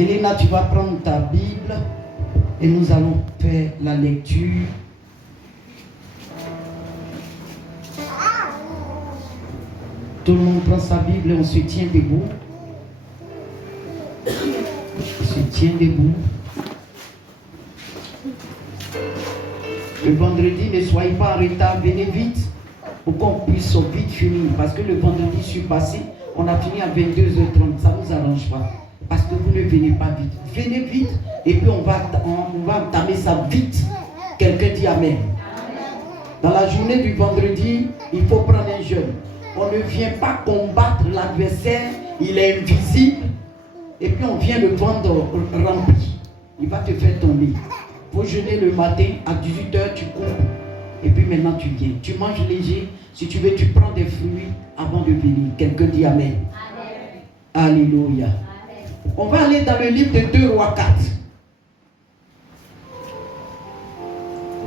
Elena, tu vas prendre ta Bible et nous allons faire la lecture. Tout le monde prend sa Bible et on se tient debout. On se tient debout. Le vendredi, ne soyez pas en retard, venez vite pour qu'on puisse vite finir. Parce que le vendredi, je suis passé, on a fini à 22h30. Ça ne nous arrange pas. Parce que vous ne venez pas vite. Venez vite et puis on va entamer ça vite. Quelqu'un dit Amen. Dans la journée du vendredi, il faut prendre un jeûne. On ne vient pas combattre l'adversaire, il est invisible. Et puis on vient le vendre rempli. Il va te faire tomber. Il faut jeûner le matin, à 18h tu cours. Et puis maintenant tu viens. Tu manges léger. Si tu veux, tu prends des fruits avant de venir. Quelqu'un dit Amen. Amen. Alléluia. Amen. On va aller dans le livre de 2 Rois 4.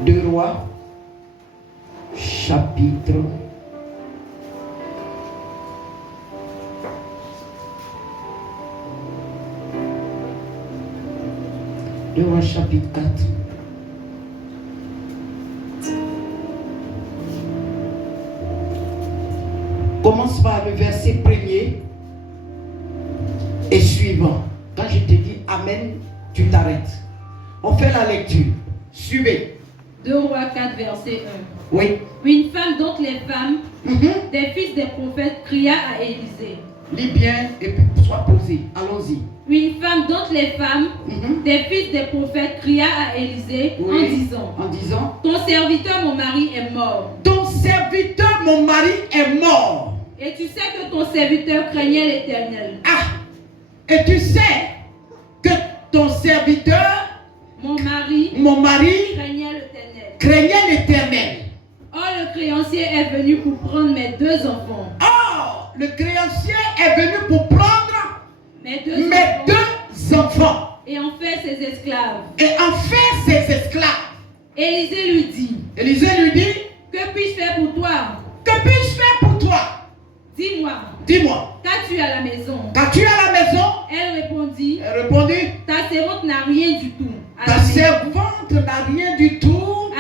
2 Rois, chapitre 2 Rois, chapitre 4. Commence par le verset 1er et suivant. Quand je te dis Amen, tu t'arrêtes. On fait la lecture. Suivez. 2 Rois 4, verset 1. Oui. Une femme dont les femmes des fils des prophètes cria à Élisée. Lis bien et puis sois posé. Allons-y. Une femme dont les femmes des fils des prophètes cria à Élisée en disant, ton serviteur mon mari est mort. Ton serviteur mon mari est mort. Et tu sais que ton serviteur craignait l'Éternel. Ah! Et tu sais que ton serviteur, mon mari craignait l'Éternel. Or le créancier est venu pour prendre mes 2 enfants. Or le créancier est venu pour prendre mes deux enfants. Et en fait ses esclaves. Élisée lui dit. Que puis-je faire pour toi? Dis-moi. Qu'as-tu à la maison? Elle répondit. Ta servante n'a rien du tout. À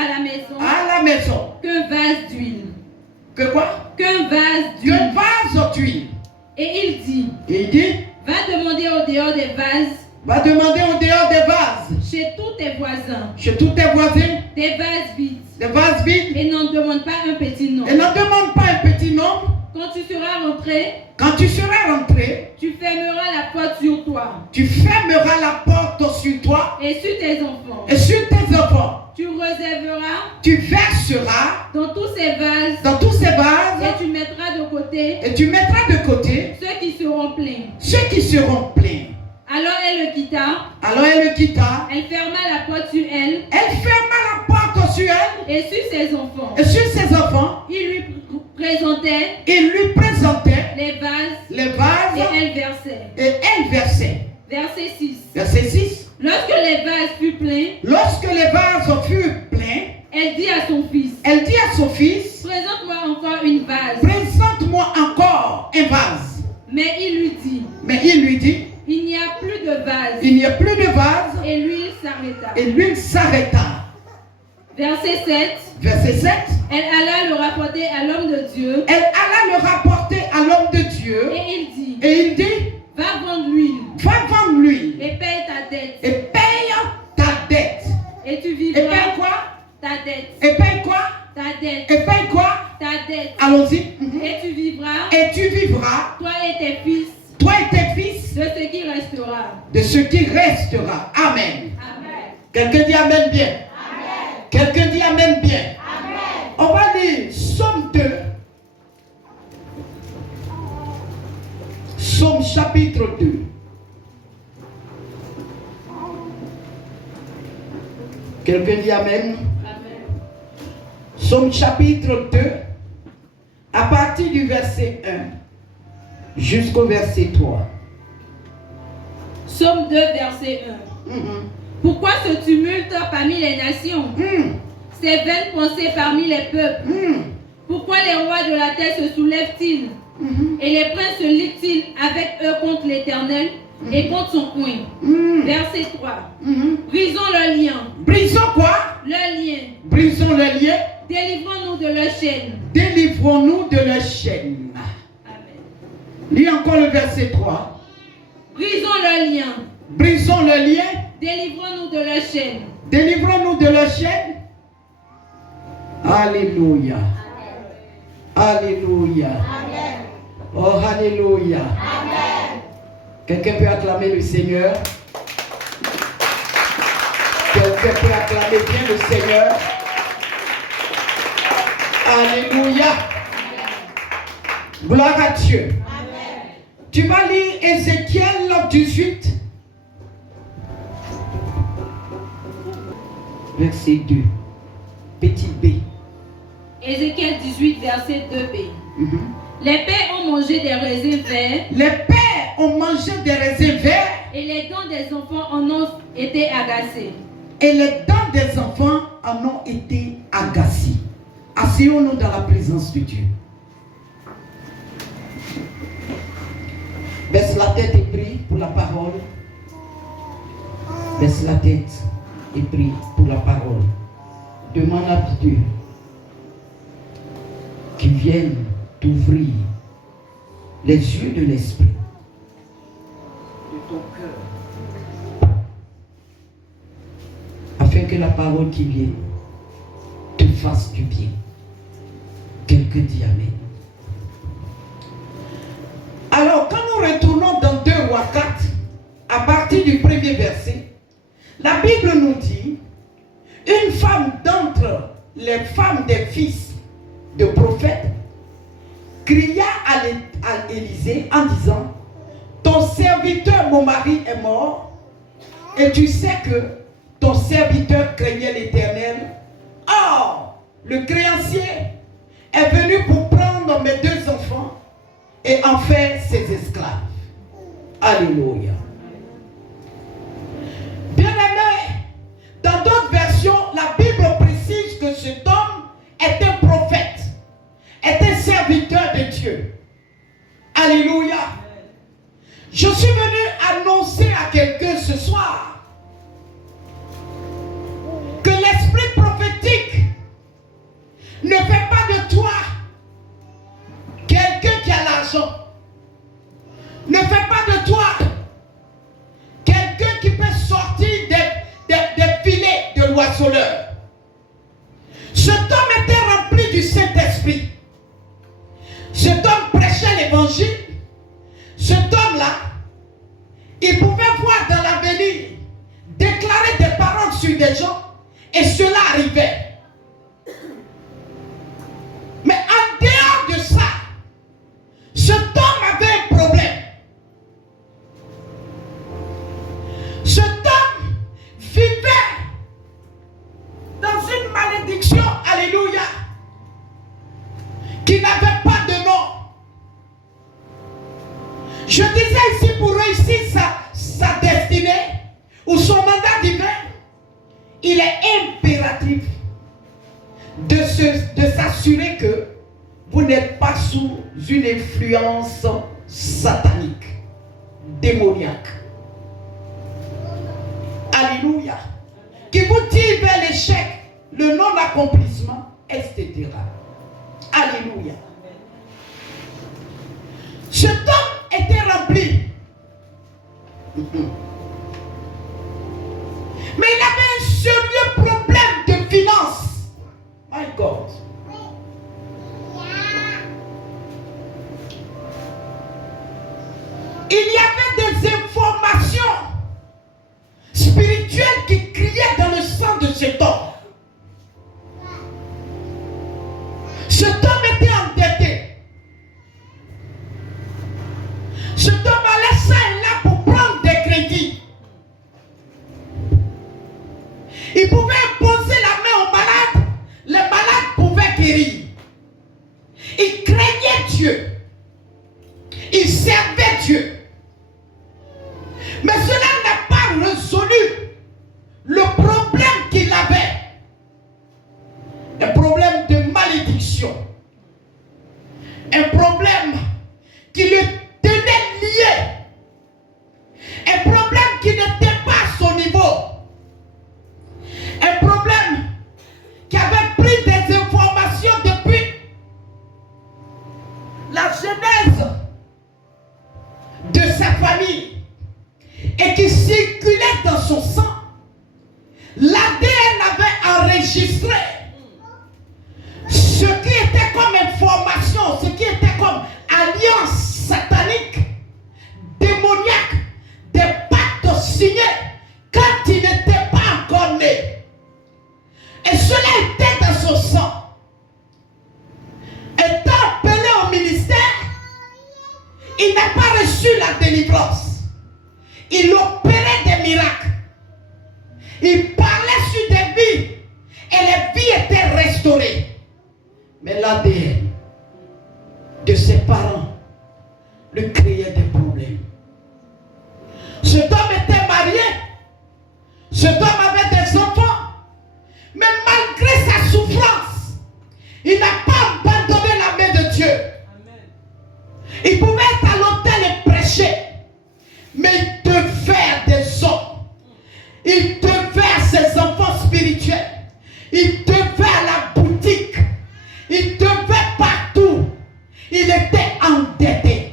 la maison. Qu'un vase d'huile. Que quoi? Qu'un vase d'huile. Et il dit. Va demander au dehors des vases. Chez tous tes voisins. Des vases vides. Et n'en demande pas un petit nombre. Quand tu seras rentré, tu fermeras la porte sur toi. Et sur tes enfants. Tu verseras dans tous ces vases. Et tu mettras de côté ceux qui seront pleins. Alors elle le quitta. Elle ferma la porte sur elle. Et sur ses enfants. Il lui présentait les vases. Et elle versait. Verset 6. Lorsque les vases furent pleins, elle dit à son fils, présente-moi encore un vase. Mais il lui dit, il n'y a plus de vase. Et l'huile s'arrêta. Verset 7. Elle alla le rapporter à l'homme de Dieu. Et il dit, va vendre l'huile. Et paye ta dette. Et tu vivras. Et paye quoi? Ta dette. Et paye quoi? Ta dette. Et paye quoi? Ta dette. Allons-y. Et tu vivras. Toi et tes fils. De ce qui restera. Amen. Quelqu'un dit Amen bien. Quelqu'un dit Amen bien. On va lire Psaume 2. Psaume chapitre 2. Quelqu'un dit Amen. Psaume chapitre 2. À partir du verset 1 jusqu'au verset 3. Psaume 2, verset 1. Pourquoi ce tumulte parmi les nations? Ces vaines pensées parmi les peuples? Pourquoi les rois de la terre se soulèvent-ils? Et les princes se liguent-ils avec eux contre l'Éternel? et contre son coin. Verset 3. Brisons le lien. Brisons quoi? Le lien. Brisons le lien. Délivrons-nous de leur chaîne. Délivrons-nous de leur chaîne. Amen. Lis encore le verset 3. Brisons le lien. Brisons le lien. Délivrons-nous de leur chaîne. Délivrons-nous de leur chaîne. Alléluia. Alléluia. Amen. Oh, alléluia. Amen. Quelqu'un peut acclamer le Seigneur? Quelqu'un peut acclamer bien le Seigneur? Alléluia. Gloire à Dieu. Amen. Tu vas lire Ézéchiel 18. Verset 2. Petit B. Ézéchiel 18, verset 2b. Les pères ont mangé des raisins verts. Les pères ont mangé des raisins verts. Et les dents des enfants en ont été agacées. Et les dents des enfants en ont été agacées. Asseyons-nous dans la présence de Dieu. Baisse la tête et prie pour la parole. Baisse la tête et prie pour la parole. Demande à Dieu qu'il vienne t'ouvrir les yeux de l'esprit, de ton cœur, afin que la parole qui vient te fasse du bien. Quelqu'un dit Amen. Alors, quand nous retournons dans 2 Rois 4, à partir du premier verset, la Bible nous dit, une femme d'entre les femmes des fils de prophètes cria à Élisée en disant, ton serviteur, mon mari, est mort, et tu sais que ton serviteur craignait l'Éternel. Or, le créancier est venu pour prendre mes 2 enfants et en faire ses esclaves. Alléluia. Bien-aimé, dans d'autres versions, la Bible précise que cet homme est un prophète, est un serviteur de Dieu. Alléluia. Je suis venu annoncer à quelqu'un ce soir que l'esprit prophétique ne fait pas de toi quelqu'un qui a l'argent. Ne fait pas de toi quelqu'un qui peut sortir des filets de l'oiseleur. Cet homme était rempli du Saint-Esprit. Cet homme prêchait l'évangile. Cet homme-là, il pouvait voir dans l'avenir, déclarer des paroles sur des gens, et cela arrivait. Mais en dehors de ça, cet homme avait un problème. Cet homme vivait dans une malédiction, alléluia, qui n'avait pas de nom. Je disais ici, pour réussir sa destinée ou son mandat divin, il est impératif de s'assurer que vous n'êtes pas sous une influence satanique, démoniaque. Alléluia. Qui vous tire vers l'échec, le non-accomplissement, etc. Alléluia. Cet homme était rempli. Mais il avait un sérieux problème de finances. My God. Il y avait des informations spirituelles qui criaient dans le sang de cet homme. Cet homme était endetté. Cet homme allait ça et là pour prendre des crédits. et qui circulait dans son sang. L'ADN avait enregistré ce qui était comme information, ce qui était comme alliance satanique, démoniaque, des pactes signés quand il n'était pas encore né. Et cela était dans son sang. Étant appelé au ministère, il n'a pas reçu la délivrance. Il opérait des miracles. Il parlait sur des vies et les vies étaient restaurées. Mais l'ADN de ses parents lui créait des problèmes. Cet homme était marié. Cet homme avait des enfants. Mais malgré sa souffrance, il n'a pas abandonné la main de Dieu. Amen. Il pouvait être à l'autel et prêcher. Mais il devait à des hommes. Il devait à ses enfants spirituels. Il devait à la boutique. Il devait partout. Il était endetté.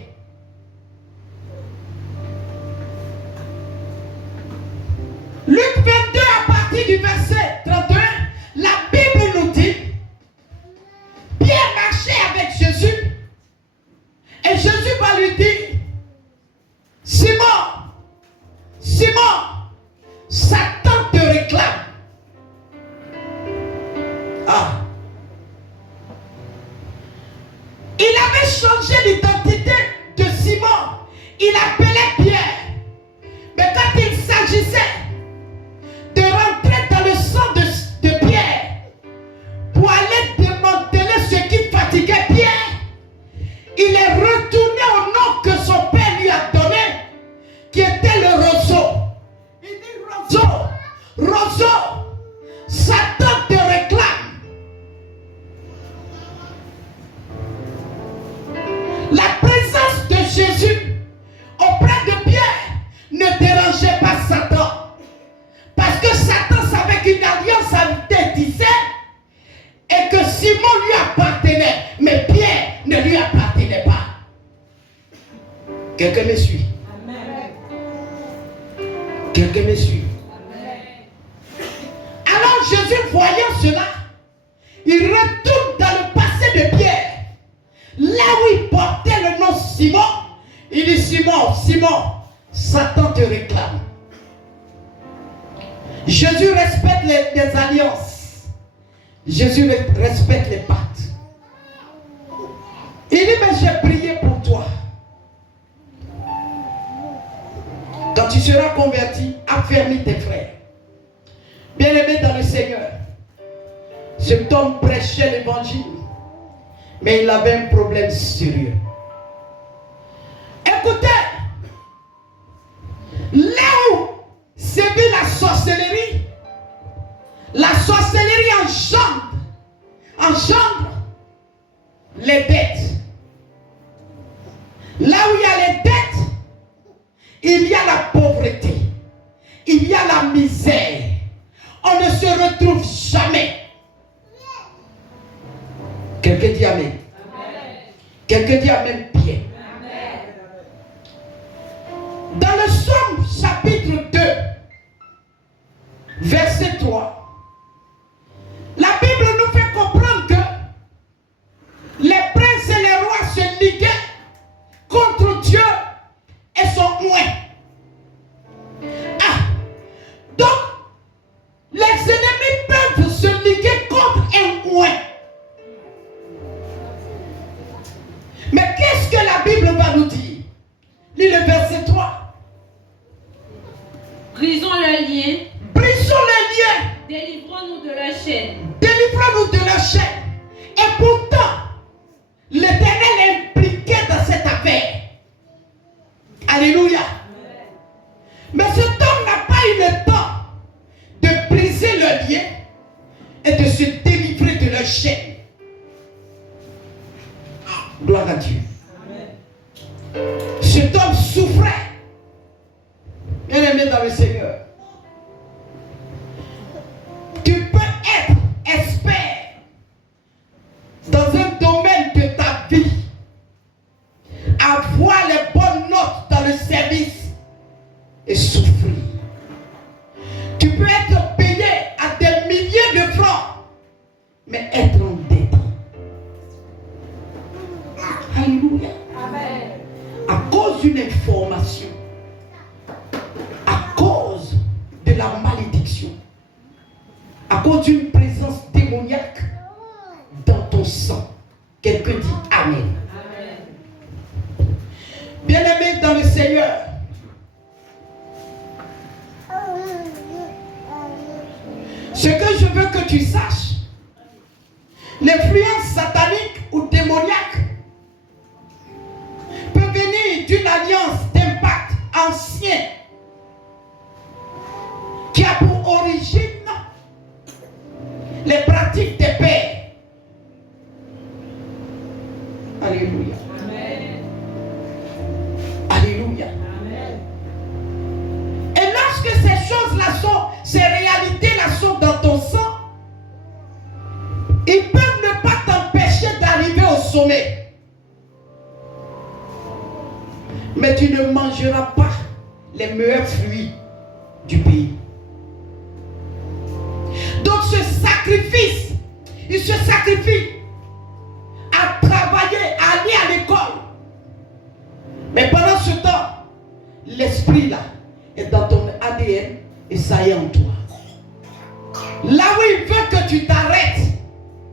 Luc 22 à partir du verset 31, la Bible nous dit, Pierre marchait avec Jésus et Jésus va lui dire, Simon, Simon, Satan te réclame. Ah. Il avait changé l'identité de Simon. Il appelait Pierre. Mais quand il s'agissait de rentrer dans le sang de Pierre pour aller démanteler ce qui fatiguait Pierre, il est retourné au nom que son père lui a donné, qui était le roseau. Il dit, roseau, roseau, Satan te réclame. La présence de Jésus auprès de Pierre ne dérangeait pas Satan. Parce que Satan savait qu'une alliance avait été tissée et que Simon lui appartenait. Mais Pierre ne lui appartenait pas. Quelqu'un me suit? Amen. Quelqu'un me suit? Amen. Alors Jésus, voyant cela, il retourne dans le passé de Pierre. Là où il portait le nom Simon, il dit, Simon, Simon, Satan te réclame. Jésus respecte les alliances. Jésus respecte les pactes. Il dit, mais j'ai prié pour toi. Quand tu seras converti, affermis tes frères. Bien-aimé dans le Seigneur, cet homme prêchait l'évangile. Mais il avait un problème sérieux. Écoutez, là où sévit la sorcellerie engendre les dettes. Là où il y a les dettes, il y a la pauvreté, il y a la misère. On ne se retrouve jamais. Quelqu'un dit Amen. Amen. Quelqu'un dit Amen bien. Amen. Dans le Psaume chapitre 2, verset 3, la Bible nous fait comprendre que les princes et les rois se liguaient contre Dieu et son oint. Ah, donc les ennemis peuvent se liguer contre un oint. Mais qu'est-ce que la Bible va nous dire? Lis le verset 3. Brisons le lien. Brisons le lien. Délivrons-nous de la chaîne. Délivrons-nous de la chaîne. Et pourtant, l'Éternel est impliqué dans cette affaire. Alléluia. Amen. Mais cet homme n'a pas eu le temps de briser le lien et de se délivrer de la chaîne. Gloire à Dieu. Amen. Cet homme souffrait. Bien aimé dans le Seigneur. Tu peux être expert dans un domaine de ta vie, avoir les bonnes notes dans le service et souffrir. Tu peux être payé à des milliers de francs, mais être en dette. Alléluia. Amen. À cause d'une information, à cause de la malédiction, à cause d'une présence démoniaque dans ton sang. Quelqu'un dit Amen. Amen. Bien-aimé dans le Seigneur, ce que je veux que tu saches, l'influence satanique ou démoniaque peut venir d'une alliance d'impact ancien qui a pour origine les pratiques des pères. Alléluia. Amen. Alléluia. Amen. Et lorsque ces choses-là sont, ces réalités-là sont dans ton sang, ils peuvent ne pas t'empêcher d'arriver au sommet. Mais tu ne mangeras pas les meilleurs fruits du pays. Donc ce sacrifice, il se sacrifie à travailler, à aller à l'école. Mais pendant ce temps, l'esprit là est dans ton ADN et ça y est en toi. Là où il veut que tu t'arrêtes,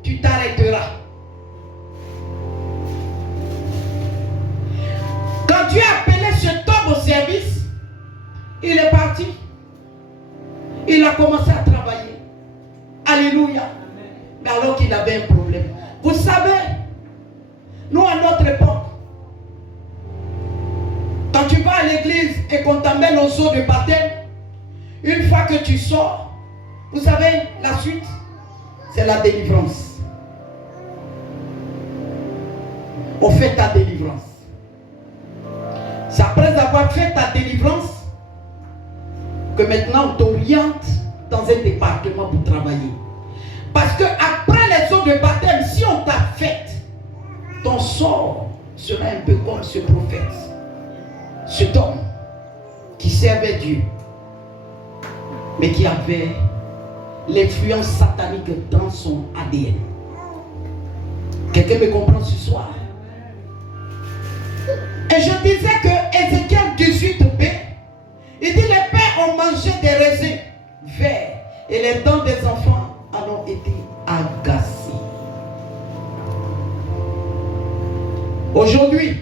tu t'arrêteras. Quand Dieu a appelé cet homme au service, il est parti. Il a commencé à travailler. Alléluia. Mais alors qu'il avait un problème. Vous savez, nous à notre époque, quand tu vas à l'église et qu'on t'emmène aux eaux de baptême, une fois que tu sors, vous savez, la suite, c'est la délivrance. On fait ta délivrance. C'est après avoir fait ta délivrance que maintenant on t'oriente dans un département pour travailler. Parce que après les eaux de baptême, si on t'a fait, ton sort sera un peu comme ce prophète, cet homme qui servait Dieu, mais qui avait l'influence satanique dans son ADN. Quelqu'un me comprend ce soir? Et je disais que Ézéchiel 18b, il dit les pères ont mangé des raisins verts et les dents des enfants en ont été agacées. Aujourd'hui,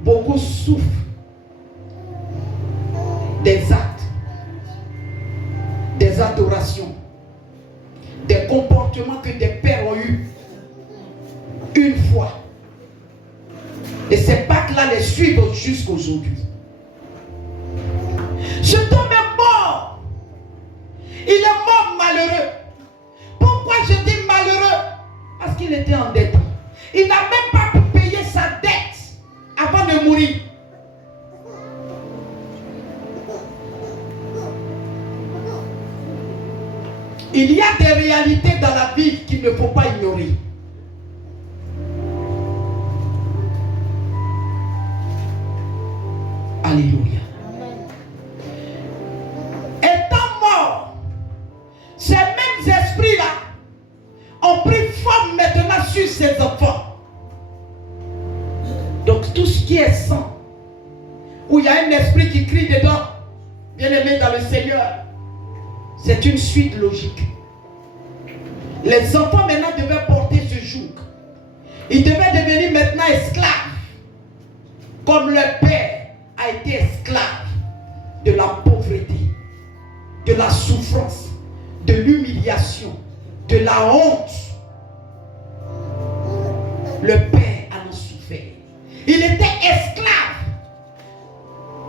beaucoup souffrent des actes, des adorations, des comportements que des pères ont eus une fois. Et ces pactes-là les suivent jusqu'aujourd'hui. Cet homme est mort. Il est mort malheureux. Pourquoi je dis malheureux? Parce qu'il était en dette. Il n'a même pas pu payer sa dette avant de mourir. Il y a des réalités dans la vie qu'il ne faut pas ignorer. Alléluia. Étant mort, ces mêmes esprits-là ont pris forme maintenant sur ses enfants. Donc tout ce qui est sang, où il y a un esprit qui crie dedans, bien aimé dans le Seigneur, c'est une suite logique. Les enfants maintenant devaient porter ce joug. Ils devaient devenir maintenant esclaves, comme leur père a été esclave de la pauvreté, de la souffrance, de l'humiliation, de la honte. Le père en a souffert. Il était esclave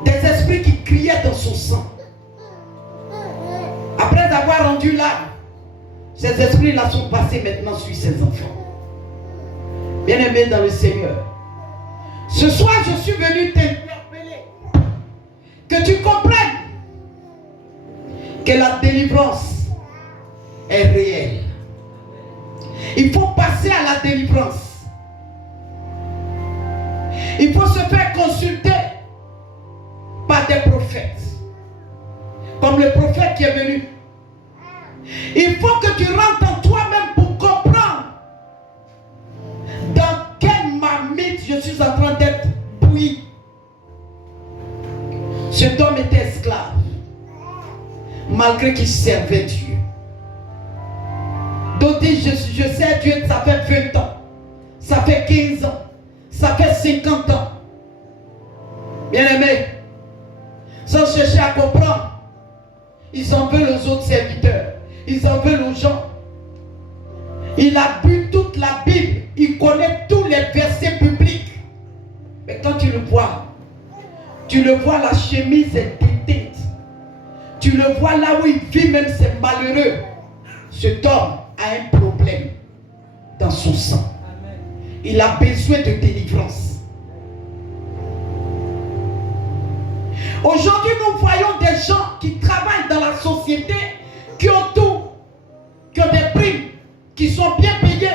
des esprits qui criaient dans son sang. Après avoir rendu l'âme, ces esprits-là sont passés maintenant sur ses enfants. Bien-aimés dans le Seigneur, ce soir je suis venu t'interpeller, que tu comprennes que la délivrance est réelle. Il faut passer à la délivrance. Il faut se faire consulter par des prophètes. comme le prophète qui est venu. Il faut que tu rentres en toi-même pour comprendre dans quelle marmite je suis en train d'être bouilli. Cet homme était esclave, malgré qu'il servait Dieu. D'autres disent, je sais Dieu, ça fait 20 ans, ça fait 15 ans, ça fait 50 ans. Bien-aimés, sans chercher à comprendre, ils en veulent aux autres serviteurs, ils en veulent aux gens. Il a bu toute la Bible, il connaît tous les versets bibliques. Mais quand tu le vois la chemise est déteinte. Tu le vois là où il vit, même c'est malheureux. Cet homme a un problème dans son sang. Il a besoin de délivrance. Aujourd'hui, nous voyons des gens qui travaillent dans la société, qui ont tout, qui ont des primes, qui sont bien payés,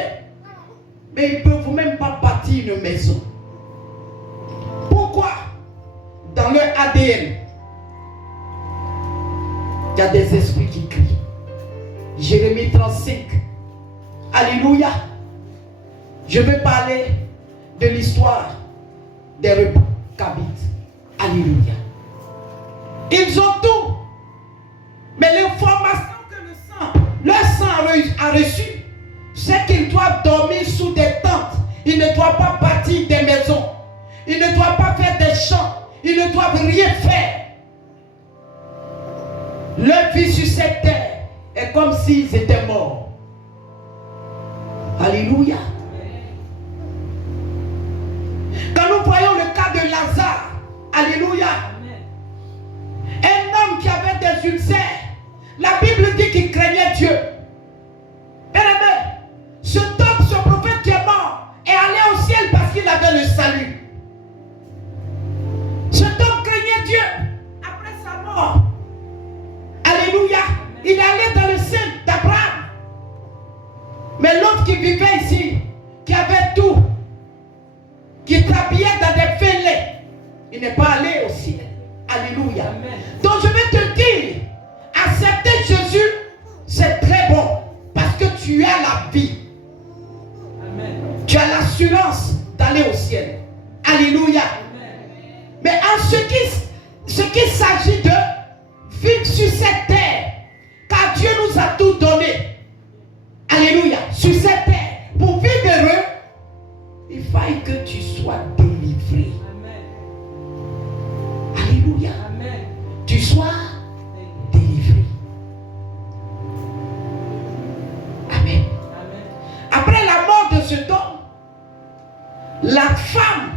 mais ils ne peuvent même pas bâtir une maison. Pourquoi? Dans leur ADN, il y a des esprits qui crient. Jérémie 35. Alléluia. Je vais parler de l'histoire des Recabites. Alléluia. Ils ont tout. Mais l'information que leur sang a reçue, c'est qu'ils doivent dormir sous des tentes. Ils ne doivent pas bâtir des maisons. Ils ne doivent pas faire des champs. Ils ne doivent rien faire. Leur vie sur cette terre est comme s'ils étaient morts. Alléluia. Quand nous voyons le cas de Lazare, alléluia, un homme qui avait des ulcères, la Bible dit qu'il craignait Dieu. Bien-aimé, ce prophète qui est mort est allé au ciel parce qu'il avait le salut. Cet homme craignait Dieu après sa mort. Alléluia. Il est allé dans le sein d'Abraham. Mais l'autre qui vivait ici, qui avait tout, qui travaillait dans des fêlés, il n'est pas allé au ciel. Alléluia. Amen. Donc je vais te dire, accepter Jésus, c'est très bon. Parce que tu as la vie. Amen. Tu as l'assurance d'aller au ciel. Alléluia. Amen. Mais en ce qui s'agit de vivre sur cette terre, car Dieu nous a tout donné. Alléluia. Sur cette terre, pour vivre heureux, il faille que tu sois délivré. Amen. Alléluia. Amen. Tu sois délivré. Amen. Amen. Après la mort de cet homme, la femme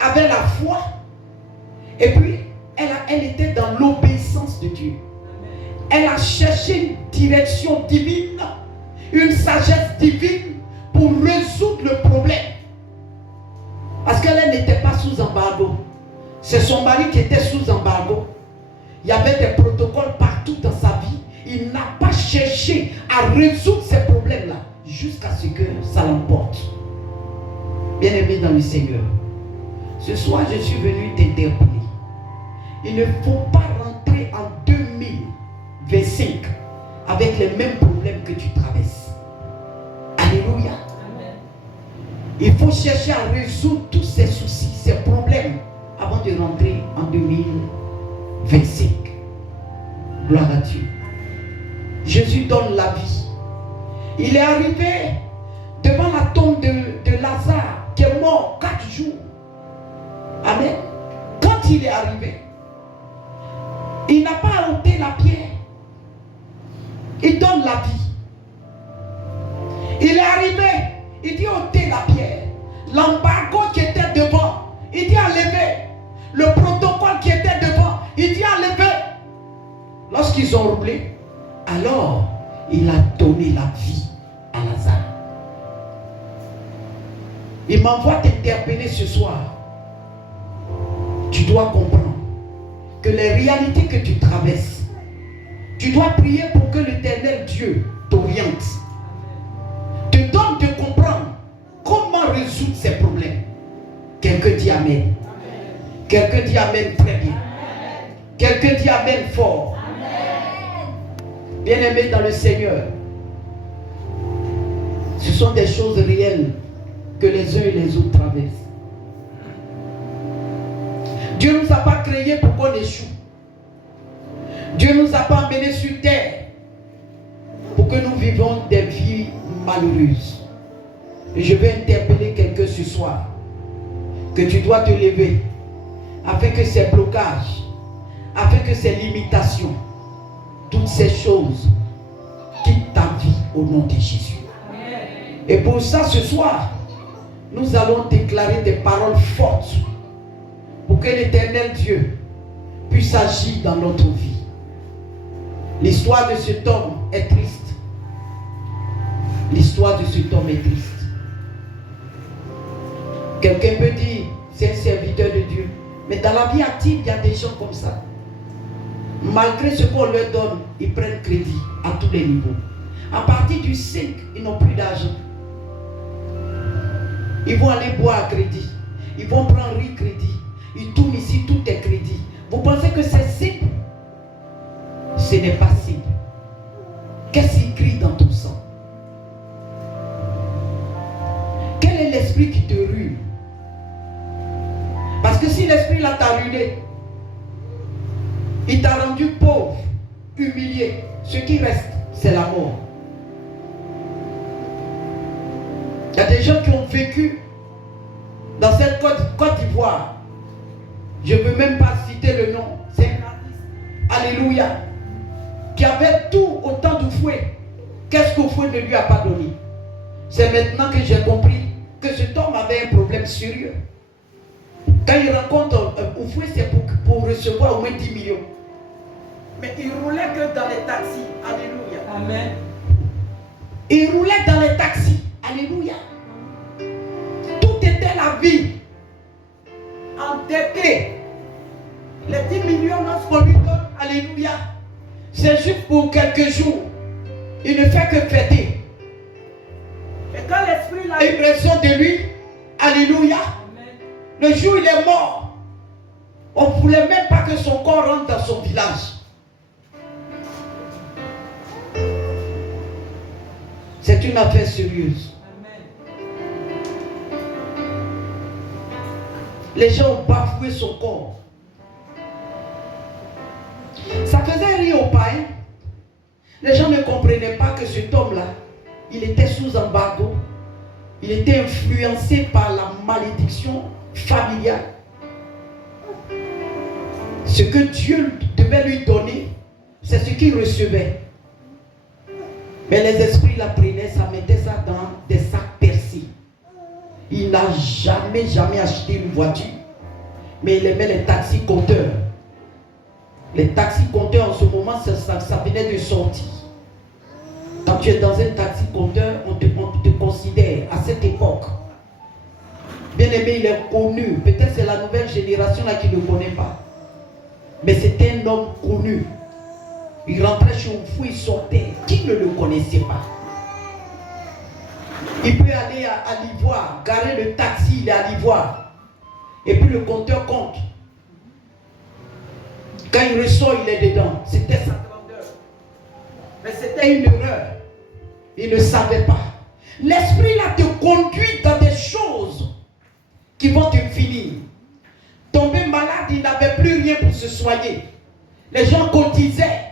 avait la foi et puis elle était dans l'obéissance de Dieu. Elle a cherché une direction divine, une sagesse divine pour résoudre le problème. Parce qu'elle n'était pas sous embargo. C'est son mari qui était sous embargo. Il y avait des protocoles partout dans sa vie. Il n'a pas cherché à résoudre ces problèmes-là jusqu'à ce que ça l'emporte. Bien-aimé dans le Seigneur, ce soir je suis venu t'interpeller. Il ne faut pas rentrer en 2025 avec les mêmes problèmes que tu traverses. Alléluia. Amen. Il faut chercher à résoudre tous ces soucis, ces problèmes avant de rentrer en 2025. Gloire à Dieu. Jésus donne la vie. Il est arrivé devant la tombe de Lazare qui est mort 4 jours. Amen. Quand il est arrivé, il n'a pas ôté la pierre. Il donne la vie. Il est arrivé, il dit ôtez la pierre. L'embargo qui était devant, il dit enlevez. Le protocole qui était devant, il dit enlevez. Lorsqu'ils ont roulé, alors il a donné la vie à Lazare. Il m'envoie t'interpeller ce soir. Tu dois comprendre que les réalités que tu traverses, tu dois prier pour que l'Éternel Dieu t'oriente, te donne de comprendre comment résoudre ces problèmes. Quelqu'un dit Amen. Quelqu'un dit Amen très bien. Quelqu'un dit Amen fort. Bien-aimés dans le Seigneur, ce sont des choses réelles que les uns et les autres traversent. Dieu ne nous a pas créés pour qu'on échoue. Dieu ne nous a pas amenés sur terre pour que nous vivions des vies malheureuses. Et je vais interpeller quelqu'un ce soir, que tu dois te lever, afin que ces blocages, afin que ces limitations, toutes ces choses quittent ta vie au nom de Jésus. Et pour ça, ce soir, nous allons déclarer des paroles fortes pour que l'Éternel Dieu puisse agir dans notre vie. L'histoire de cet homme est triste. L'histoire de cet homme est triste. Quelqu'un peut dire, c'est un serviteur de Dieu. Mais dans la vie active, il y a des gens comme ça. Malgré ce qu'on leur donne, ils prennent crédit à tous les niveaux. À partir du 5, ils n'ont plus d'argent. Ils vont aller boire à crédit. Ils vont prendre riz crédit. Ils tournent ici, tout est crédit. Vous pensez que c'est simple? Ce n'est pas simple. Qu'est-ce qui crie dans ton sang? Quel est l'esprit qui te rue? Parce que si l'esprit là t'a ruiné, il t'a rendu pauvre, humilié, ce qui reste, c'est la mort. Il y a des gens qui ont vécu dans cette Côte d'Ivoire. Je ne veux même pas citer le nom. C'est un artiste. Alléluia. Qui avait tout autant de fouet. Qu'est-ce qu'Oufoué ne lui a pas donné? C'est maintenant que j'ai compris que cet homme avait un problème sérieux. Quand il rencontre Oufoué, c'est pour recevoir au moins 10 millions. Mais il roulait que dans les taxis. Alléluia. Amen. Il roulait dans les taxis. Alléluia. Tout était la vie. Endetté. Les 10 millions qu'on lui donne, alléluia, c'est juste pour quelques jours. Il ne fait que fêter. Et quand l'esprit a eu raison de lui, alléluia, amen, le jour où il est mort, on ne voulait même pas que son corps rentre dans son village. C'est une affaire sérieuse. Les gens ont bafoué son corps. Ça faisait rire aux païens. Les gens ne comprenaient pas que cet homme-là, il était sous embargo. Il était influencé par la malédiction familiale. Ce que Dieu devait lui donner, c'est ce qu'il recevait. Mais les esprits la prenaient, ça mettait ça dans des sacs percés. Il n'a jamais acheté une voiture. Mais il aimait les taxis compteurs. Les taxis compteurs en ce moment, ça venait de sortir. Quand tu es dans un taxi compteur, on te considère à cette époque. Bien aimé, il est connu. Peut-être c'est la nouvelle génération là qui ne le connaît pas. Mais c'était un homme connu. Il rentrait chez Oufoué, il sortait. Qui ne le connaissait pas? Il peut aller à l'Ivoire, garer le taxi, il est à l'Ivoire. Et puis le compteur compte. Quand il ressort, il est dedans. C'était sa grandeur. Mais c'était une erreur. Il ne savait pas. L'esprit là te conduit dans des choses qui vont te finir. Tomber malade, il n'avait plus rien pour se soigner. Les gens cotisaient.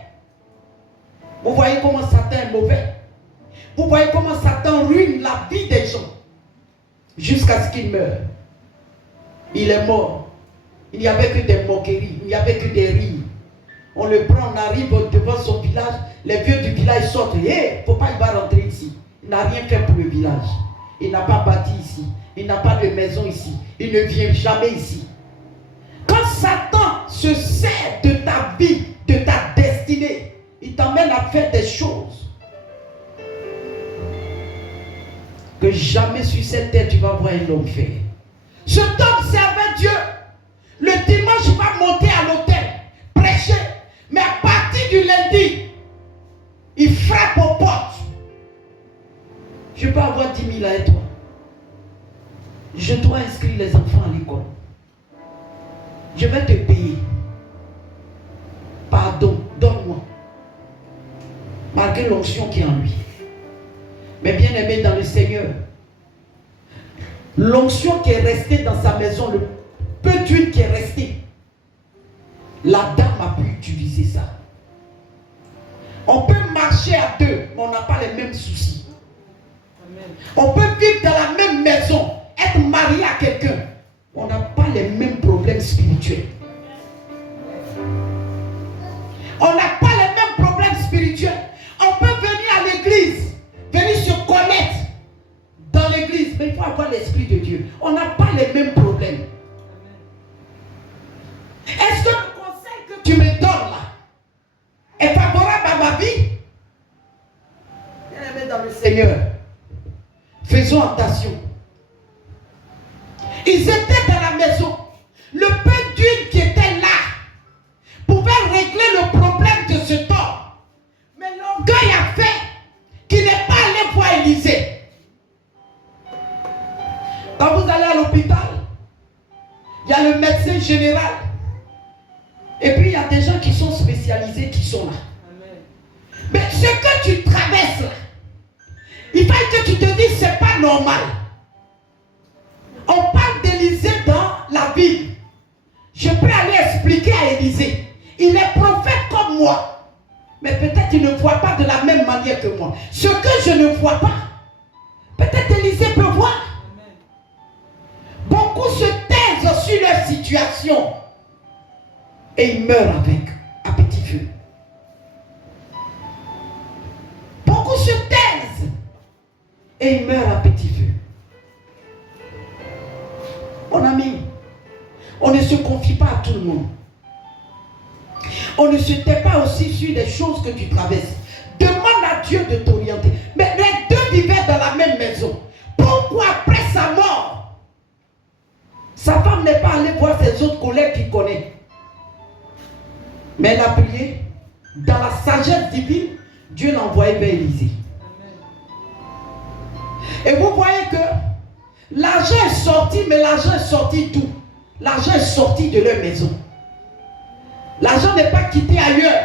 Vous voyez comment Satan est mauvais. Vous voyez comment Satan ruine la vie des gens. Jusqu'à ce qu'il meure. Il est mort. Il n'y avait que des moqueries. Il n'y avait que des rires. On le prend, on arrive devant son village. Les vieux du village sortent. Hé, faut pas, il va rentrer ici. Il n'a rien fait pour le village. Il n'a pas bâti ici. Il n'a pas de maison ici. Il ne vient jamais ici. Quand Satan se sert de ta vie, de ta destinée, il t'emmène à faire des choses que jamais sur cette terre tu vas voir un homme faire. Cet homme servait Dieu. Le dimanche, il va monter à l'autel, prêcher. Mais à partir du lundi, il frappe aux portes. Je peux avoir 10 000 à toi. Je dois inscrire les enfants à l'école. Je vais te payer. Pardon, donne-moi. malgré l'onction qui est en lui. Mais bien aimé dans le Seigneur, l'onction qui est restée dans sa maison, le peu d'huile qui est resté, la dame a pu utiliser ça. On peut marcher à deux, mais on n'a pas les mêmes soucis. Amen. On peut vivre dans la même maison, être marié à quelqu'un, on n'a pas les mêmes problèmes spirituels. On n'a pas les mêmes problèmes spirituels. On peut venir à l'église, venir se connaître dans l'église, mais il faut avoir l'Esprit de Dieu. On n'a pas les mêmes problèmes. Est-ce que le conseil que tu me donnes là est favorable à ma vie? Bien-aimé dans le Seigneur, faisons attention. Ils étaient dans la maison. Le peu d'huile qui était là pouvait régler le problème de cet homme. Mais l'orgueil a fait qu'il n'est pas allé voir Élisée. Quand vous allez à l'hôpital, il y a le médecin général. Et puis il y a des gens qui sont spécialisés qui sont là. Amen. Mais ce que tu traverses là, il faut que tu te dises c'est pas normal. On parle d'Élisée dans la Bible. Je peux aller expliquer à Élisée. Il est prophète comme moi. Mais peut-être il ne voit pas de la même manière que moi. Ce que je ne vois pas, peut-être Élisée peut voir. Amen. Beaucoup se taisent sur leur situation. Et ils meurent à petit feu. Beaucoup se taisent. Et ils meurent à petit feu. Mon ami, on ne se confie pas à tout le monde. On ne se tait pas aussi sur des choses que tu traverses. Demande à Dieu de t'orienter. Mais les deux vivaient dans la même maison. Pourquoi après sa mort, sa femme n'est pas allée voir ses autres collègues qu'il connaît? Mais elle a prié. Dans la sagesse divine, Dieu l'a envoyé vers Élisée. Et vous voyez que l'argent est sorti, mais l'argent est sorti d'où? L'argent est sorti de leur maison. L'argent n'est pas quitté ailleurs.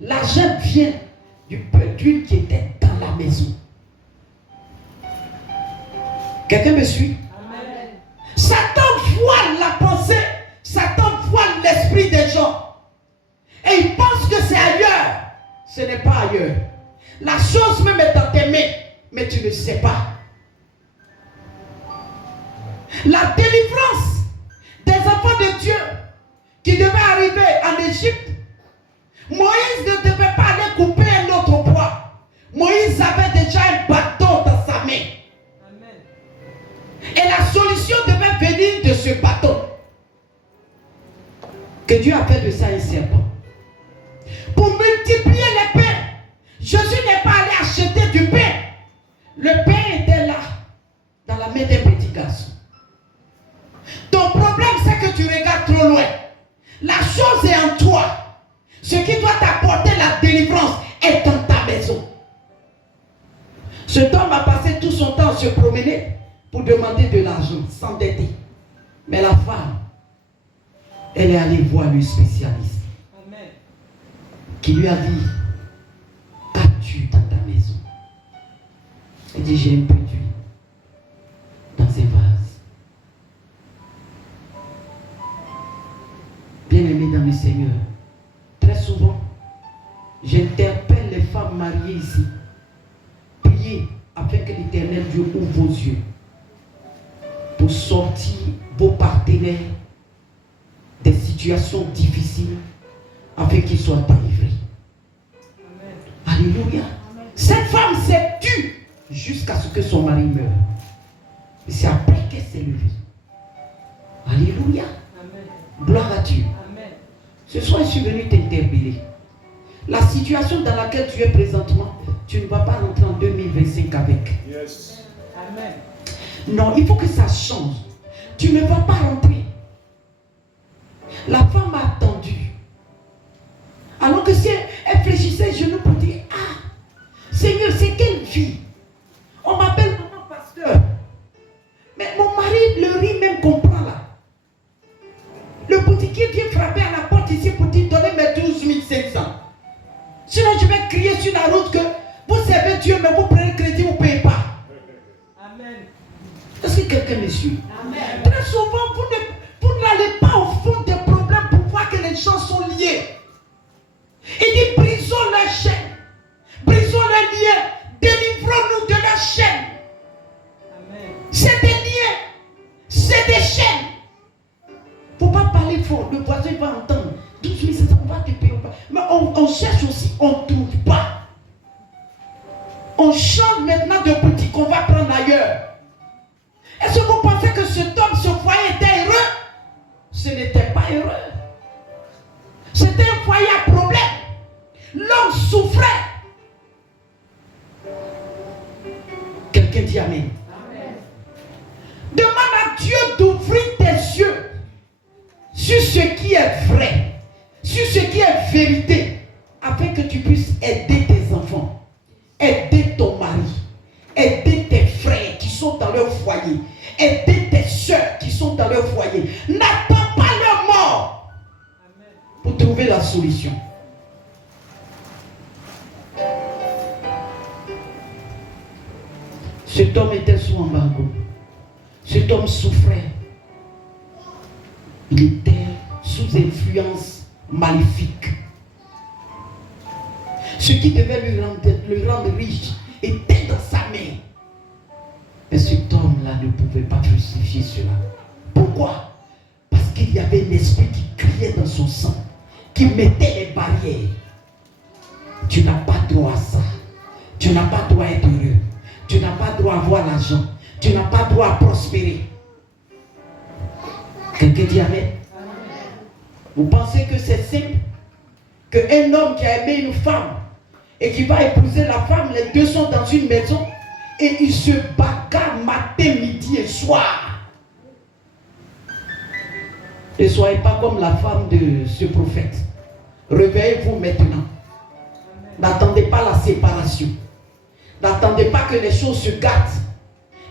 L'argent vient du peu d'huile qui était dans la maison. Quelqu'un me suit? Amen. Satan voile la pensée, Satan voile l'esprit des gens. Et il pense que c'est ailleurs. Ce n'est pas ailleurs. La chose même est dans tes mains, mais tu ne sais pas. La délivrance des enfants de Dieu qui devaient arriver en Égypte, Moïse ne devait pas aller couper un autre bois. Moïse avait déjà un bâton dans sa main. Amen. Et la solution devait venir de ce bâton. Que Dieu a fait de ça un serpent. Pour multiplier les pains, Jésus n'est pas allé acheter du pain. Le pain était là, dans la main d'un petit garçon. Ton problème, c'est que tu regardes trop loin. La chose est en toi. Ce qui doit t'apporter la délivrance est dans ta maison. Cet homme a passé tout son temps à se promener pour demander de l'argent, s'endetter. Mais la femme, elle est allée voir le spécialiste. Amen. Qui lui a dit, qu'as-tu dans ta maison? Il dit, j'ai un peu d'huile dans un vase. Bien-aimés dans le Seigneur, très souvent, j'interpelle les femmes mariées ici. Priez afin que l'Éternel Dieu ouvre vos yeux pour sortir vos partenaires des situations difficiles afin qu'ils soient délivrés. Amen. Alléluia. Amen. Cette femme s'est tue jusqu'à ce que son mari meure. Et c'est après qu'elle s'est levée. Alléluia. Amen. Gloire à Dieu. Amen. Ce soir, je suis venu t'interpeller. La situation dans laquelle tu es présentement, tu ne vas pas rentrer en 2025 avec. Yes. Amen. Non, il faut que ça change. Tu ne vas pas rentrer. La femme a attendu. Alors que si elle fléchissait les genoux pour dire, ah, Seigneur, c'est quelle vie? On m'appelle maman pasteur. Mais mon mari, le riz même qu'on prend là. Le boutiquier vient frapper à la porte ici pour dire, donnez mes 12 500. Sinon, je vais crier marchez sur la route que vous servez Dieu, mais vous prenez crédit, vous ne payez pas. Amen. Est-ce que quelqu'un me suit? Amen. Très souvent, vous n'allez pas au fond des problèmes pour voir que les gens sont liés. Il dit, brisons leurs chaînes, brisons leurs liens, délivrons-nous de leurs chaînes. Amen. C'est des liens, c'est des chaînes. Il ne faut pas parler fort, le voisin va entendre. 12 500, on va te payer. Mais on cherche aussi, on ne trouve pas. On change maintenant de boutique qu'on va prendre ailleurs. Est-ce que vous pensez que cet homme, ce foyer était heureux? Ce n'était pas heureux. C'était un foyer à problème. L'homme souffrait. Quelqu'un dit Amen. Amen. Demande à Dieu d'ouvrir tes yeux sur ce qui est vrai, sur ce qui est vérité, afin que tu puisses aider tes enfants, aider ton mari, aider tes frères qui sont dans leur foyer, aider tes soeurs qui sont dans leur foyer. N'attends pas leur mort pour trouver la solution. Cet homme était sous embargo. Cet homme souffrait. Il était sous influence maléfique. Ce qui devait le rendre riche était dans sa main. Mais cet homme-là ne pouvait pas justifier cela. Pourquoi? Parce qu'il y avait un esprit qui criait dans son sang, qui mettait les barrières. Tu n'as pas droit à ça. Tu n'as pas droit à être heureux. Tu n'as pas droit à avoir l'argent. Tu n'as pas droit à prospérer. Quelqu'un dit Amen. Vous pensez que c'est simple? Qu'un homme qui a aimé une femme et qui va épouser la femme, les deux sont dans une maison et ils se bagarrent matin, midi et soir. Ne soyez pas comme la femme de ce prophète. Réveillez-vous maintenant. N'attendez pas la séparation. N'attendez pas que les choses se gâtent.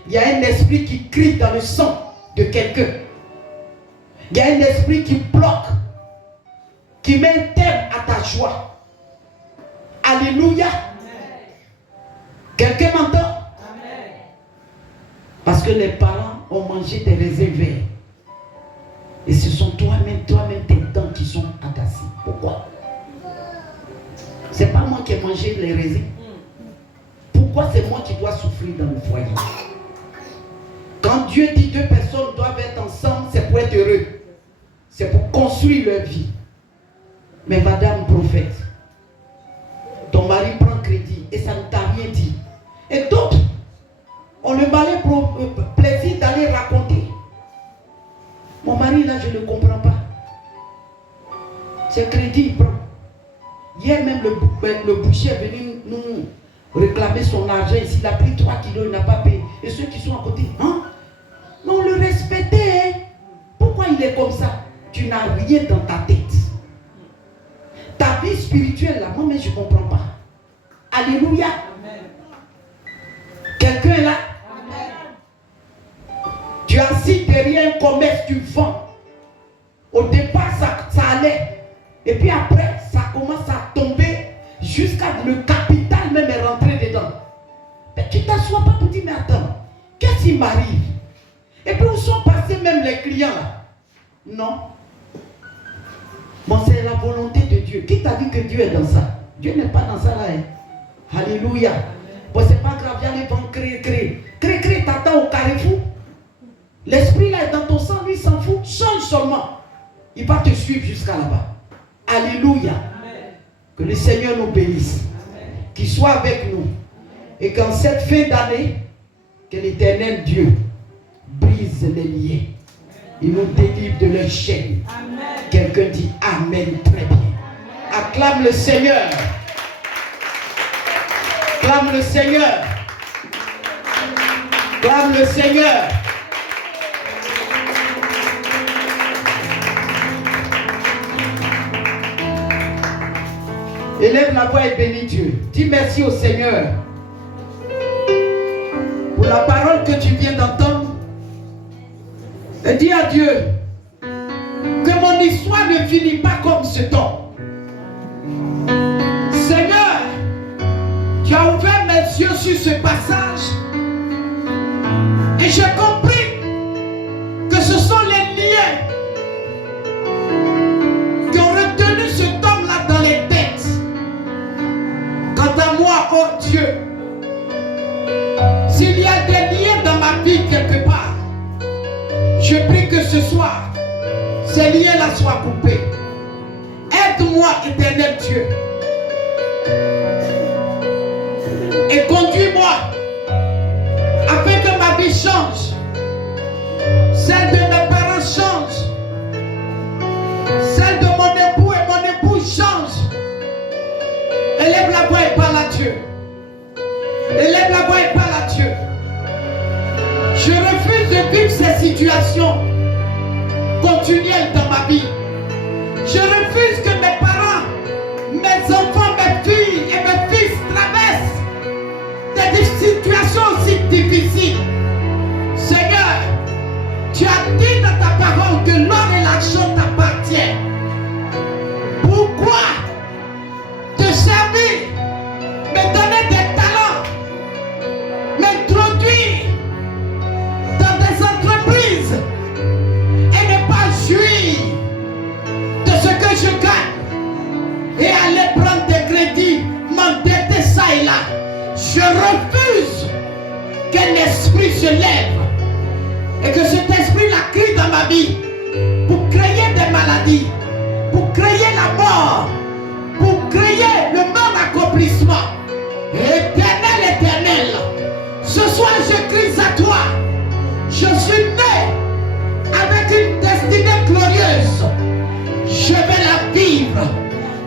Il y a un esprit qui crie dans le sang de quelqu'un. Il y a un esprit qui bloque, qui met un terme à ta joie. Alléluia. Quelqu'un m'entend? Parce que les parents ont mangé tes raisins verts. Et ce sont toi-même tes dents qui sont agacées. Pourquoi? C'est pas moi qui ai mangé les raisins. Pourquoi c'est moi qui dois souffrir dans le foyer? Quand Dieu dit deux personnes doivent être ensemble, c'est pour être heureux. C'est pour construire leur vie. Mais madame prophète, ton mari prend crédit et ça ne t'a rien dit. Et d'autres, on le malais pour plaisir d'aller raconter. Mon mari là, je ne comprends pas. C'est crédit, il prend. Hier même, le boucher est venu nous réclamer son argent ici. Il a pris 3 kilos, il n'a pas payé. Et ceux qui sont à côté, hein? Mais on le respectait. Hein? Pourquoi il est comme ça? Tu n'as rien dans ta tête. Ta vie spirituelle là, moi mais je ne comprends pas. Alléluia. Amen. Quelqu'un est là? Amen. Tu as assis derrière un commerce, tu vends. Au départ, ça allait. Et puis après, ça commence à tomber jusqu'à le capital même est rentré dedans. Mais tu ne t'assois pas pour dire, mais attends, qu'est-ce qui m'arrive? Et puis où sont passés même les clients là? Non. Bon, c'est la volonté de Dieu. Qui t'a dit que Dieu est dans ça? Dieu n'est pas dans ça là. Hein? Alléluia. Bon, c'est pas grave, viens les vendre, créer, t'attends au carrefour. L'esprit là est dans ton sang, lui s'en fout. Change seulement. Il va te suivre jusqu'à là-bas. Alléluia. Amen. Que le Seigneur nous bénisse. Qu'il soit avec nous. Et qu'en cette fin d'année, que l'Éternel Dieu brise les liens. Il nous délivre de leurs chaînes. Quelqu'un dit Amen très bien. Amen. Acclame le Seigneur. Acclame le Seigneur. Acclame le Seigneur. Élève la voix et bénis Dieu. Dis merci au Seigneur pour la parole que tu viens d'entendre. Et dis à Dieu que mon histoire ne finit pas comme ce temps. Seigneur, les yeux sur ce passage et j'ai compris que ce sont les liens qui ont retenu cet homme-là dans les têtes. Quant à moi, oh Dieu, s'il y a des liens dans ma vie quelque part, je prie que ce soir, ces liens-là soient coupés. Aide-moi, éternel Dieu. Et conduis-moi afin que ma vie change. Celle de mes parents change. Celle de mon époux et mon épouse change. Élève la voix et parle à Dieu. Élève la voix et parle à Dieu. Je refuse de vivre ces situations continuelles dans ma vie. Je refuse que mes parents, mes enfants, mes filles et mes fils traversent des situations aussi difficiles. Seigneur, tu as dit dans ta parole que l'or et l'argent t'appartiennent. Pourquoi te servir, me donner des talents, m'introduire dans des entreprises et ne pas jouir de ce que je gagne et aller prendre des crédits, m'endetter ça et là? Je refuse qu'un esprit se lève et que cet esprit la crie dans ma vie pour créer des maladies, pour créer la mort, pour créer le non-accomplissement. Éternel, éternel, ce soir je crie à toi. Je suis né avec une destinée glorieuse. Je vais la vivre,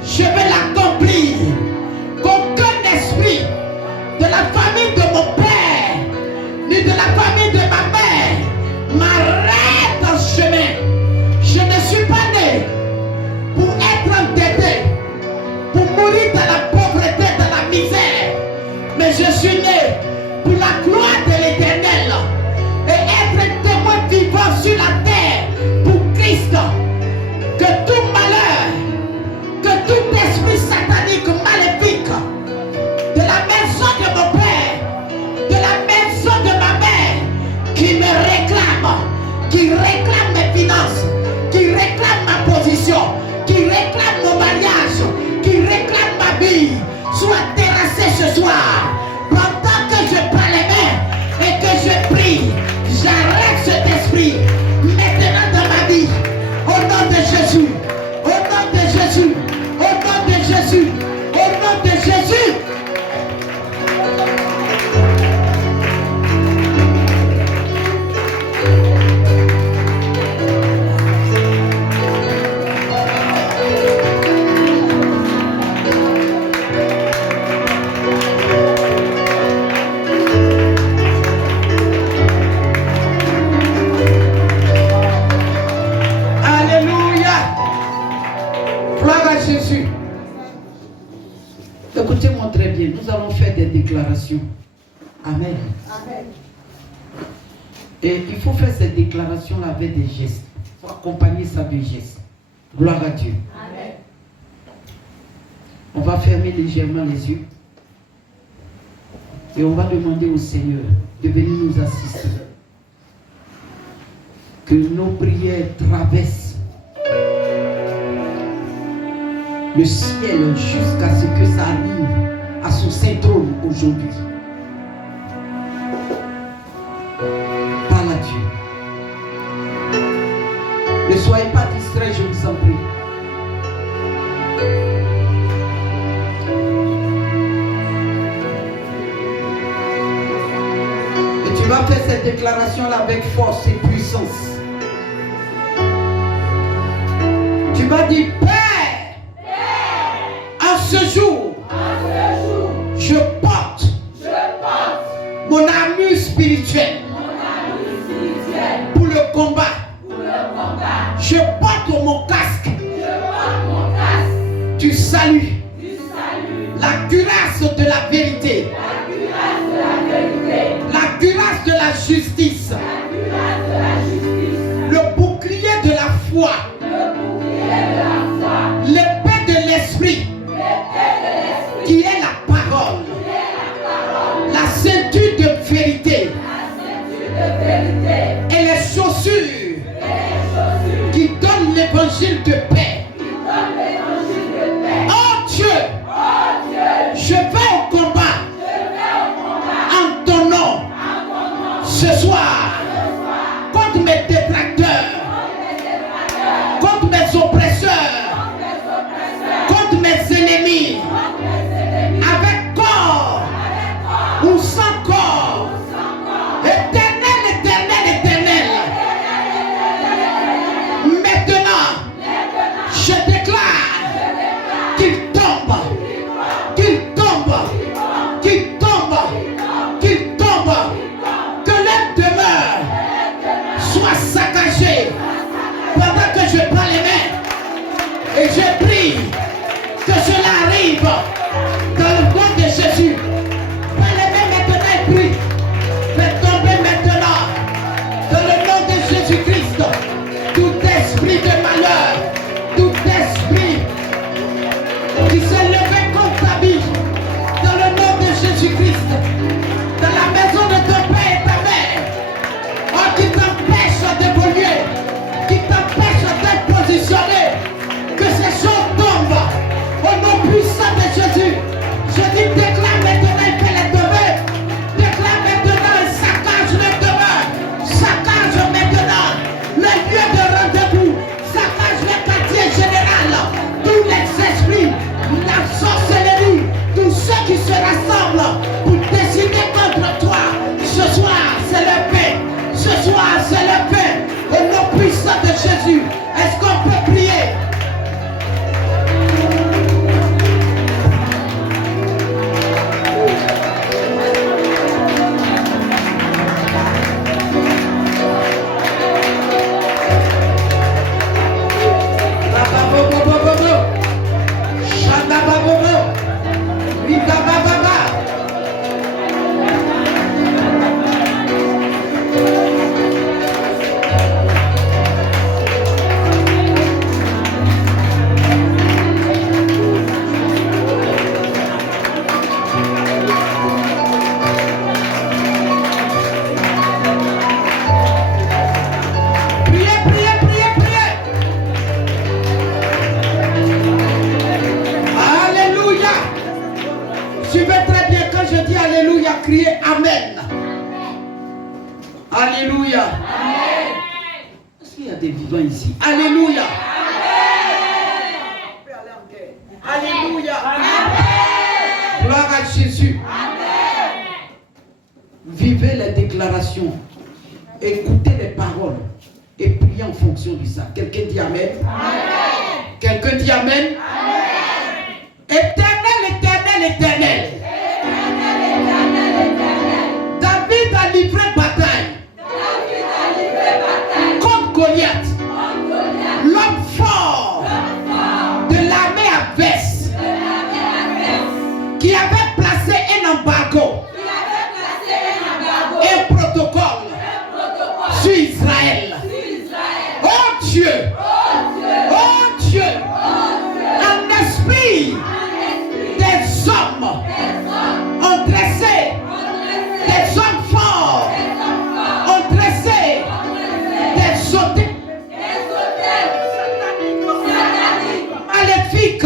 je vais l'accomplir. Qu'aucun esprit de la famille de mon père, ni de la famille de ma mère, m'arrête en chemin. Je ne suis pas né pour être endetté, pour mourir dans la pauvreté, dans la misère, mais je suis né pour la gloire de l'Éternel et être un témoin vivant sur la terre pour Christ. Que tout malheur, que tout esprit satanique maléfique de la maison de mon père, de la maison de ma mère, qui me réclame, qui réclame mes finances, qui réclame ma position, qui réclame mon mariage, qui réclame ma vie, soit terrassé ce soir. Pendant que je prends les mains et que je prie, j'arrête cet esprit maintenant dans ma vie. Au nom de Jésus, au nom de Jésus, au nom de Jésus, au nom de Jésus. Jésus. Écoutez-moi très bien, nous allons faire des déclarations. Amen. Amen. Et il faut faire ces déclarations-là avec des gestes. Il faut accompagner ça de gestes. Gloire à Dieu. Amen. On va fermer légèrement les yeux. Et on va demander au Seigneur de venir nous assister. Que nos prières traversent le ciel jusqu'à ce que ça arrive à son saint trône aujourd'hui. Parle à Dieu. Ne soyez pas distraits, je vous en prie. Et tu vas faire cette déclaration-là avec force et puissance. Tu vas dire, Père, ce jour, je porte mon armure spirituelle pour le combat. Je porte mon casque du salut, la cuirasse de la vérité, la cuirasse de la justice, le bouclier de la foi, l'épée de l'esprit, qui est la parole. chaussures qui donnent l'évangile de paix. Oh Dieu, je vais au combat en ton nom ce soir contre mes détracteurs, contre mes oppresseurs, contre mes ennemis, avec corps ou sans corps. Éternel, éternel, éternel. Maintenant, je déclare qu'il tombe, qu'il tombe, qu'il tombe, qu'il tombe, que leur demeure soit saccagée pendant que je prends les mains et je prie que cela arrive dans le nom de Jésus. Prends les mains maintenant et prie. Fais tomber maintenant dans le nom de Jésus-Christ tout esprit de malheur, tout esprit qui s'est levé contre ta vie dans le nom de Jésus-Christ, dans la maison de ton père et ta mère, oh, qui t'empêche d'évoluer, qui t'empêche d'être positionné, que ces choses tombent au nom puissant de Jésus. Je dis déclare maintenant et fais les demeures, déclare maintenant et saccage les demeures, saccage maintenant le lieu de rendez-vous, saccage le quartier général, tous les esprits, la sorcellerie, tous ceux qui se rassemblent pour décider contre toi. Ce soir c'est le pain, ce soir c'est le pain, au nom puissant de Jésus. Est-ce qu'on peut prier? Crier Amen. Alléluia. Amen. Est-ce qu'il y a des vivants ici? Alléluia. Amen. Alléluia. Amen. Gloire à Jésus. Amen. Vivez les déclarations. Écoutez les paroles. Et priez en fonction de ça. Quelqu'un dit Amen. Amen. Quelqu'un dit Amen. Amen. Éternel, éternel, éternel. David a livré bataille contre Goliath, l'homme fort de l'armée adverse qui avait placé un embargo, un protocole sur Israël. Oh Dieu, oh Dieu, un esprit des hommes ont dressé, des hommes forts ont dressé des hôtels maléfiques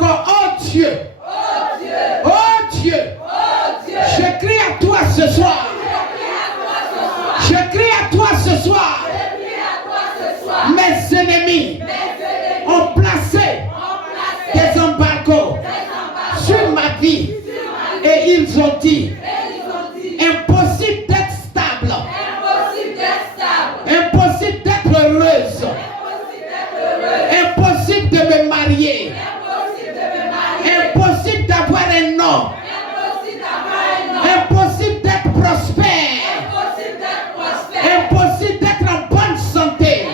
encore, oh Dieu. Oh Dieu. Je crie à toi ce soir. Je crie à toi ce soir. Mes ennemis ont placé des embargos sur ma vie et ils ont dit impossible d'être stable, impossible d'être heureuse, impossible de me marier, impossible d'avoir un nom, impossible d'être prospère, impossible d'être en bonne santé,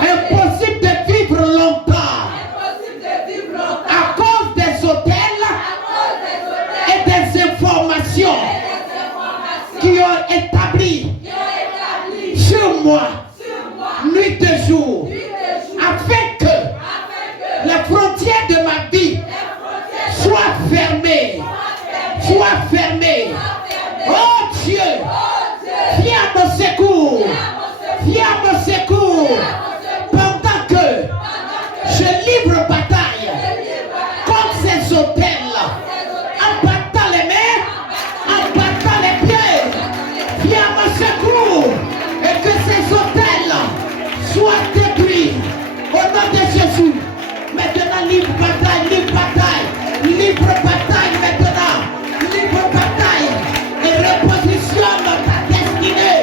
impossible de vivre longtemps à cause des hôtels et des informations qui ont établi sur moi nuit et jour afin que les frontières de ma vie soient fermées. Oh Dieu, viens à mon secours. Viens à mon secours. Pendant que je livre bataille contre ces hôtels, en battant les mains, en battant les pieds, viens à mon secours et que ces hôtels soient détruits au nom de Jésus. Maintenant, libre bataille, libre bataille maintenant, libre bataille et repositionne ta destinée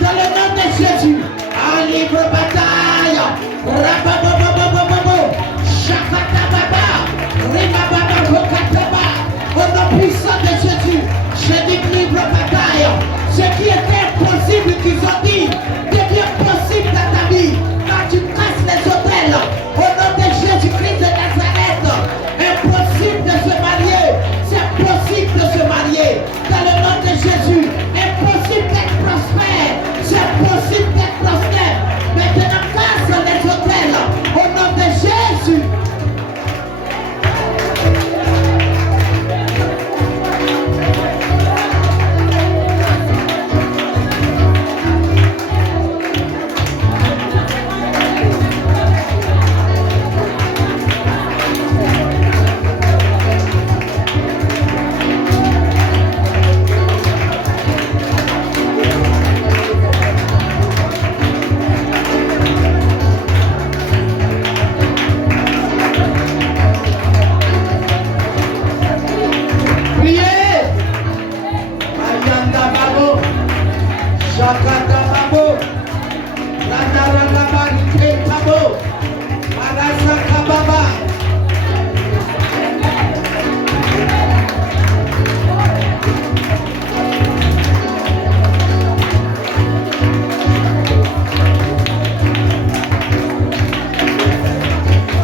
dans le nom de Jésus. En libre bataille, Rababababababo, Shakatababa, Ribababa, Vokataba, au nom puissant de Jésus, je dis libre bataille. Ce qui était impossible qu'ils ont dit devient possible dans ta vie. Quand tu casses les hôtels, au nom de Jésus-Christ de Nazareth, impossible de se marier, c'est possible de se marier. Dans le nom de Jésus, impossible d'être prospère, c'est possible d'être prospère. Maintenant, casse les hôtels, au nom de Jésus.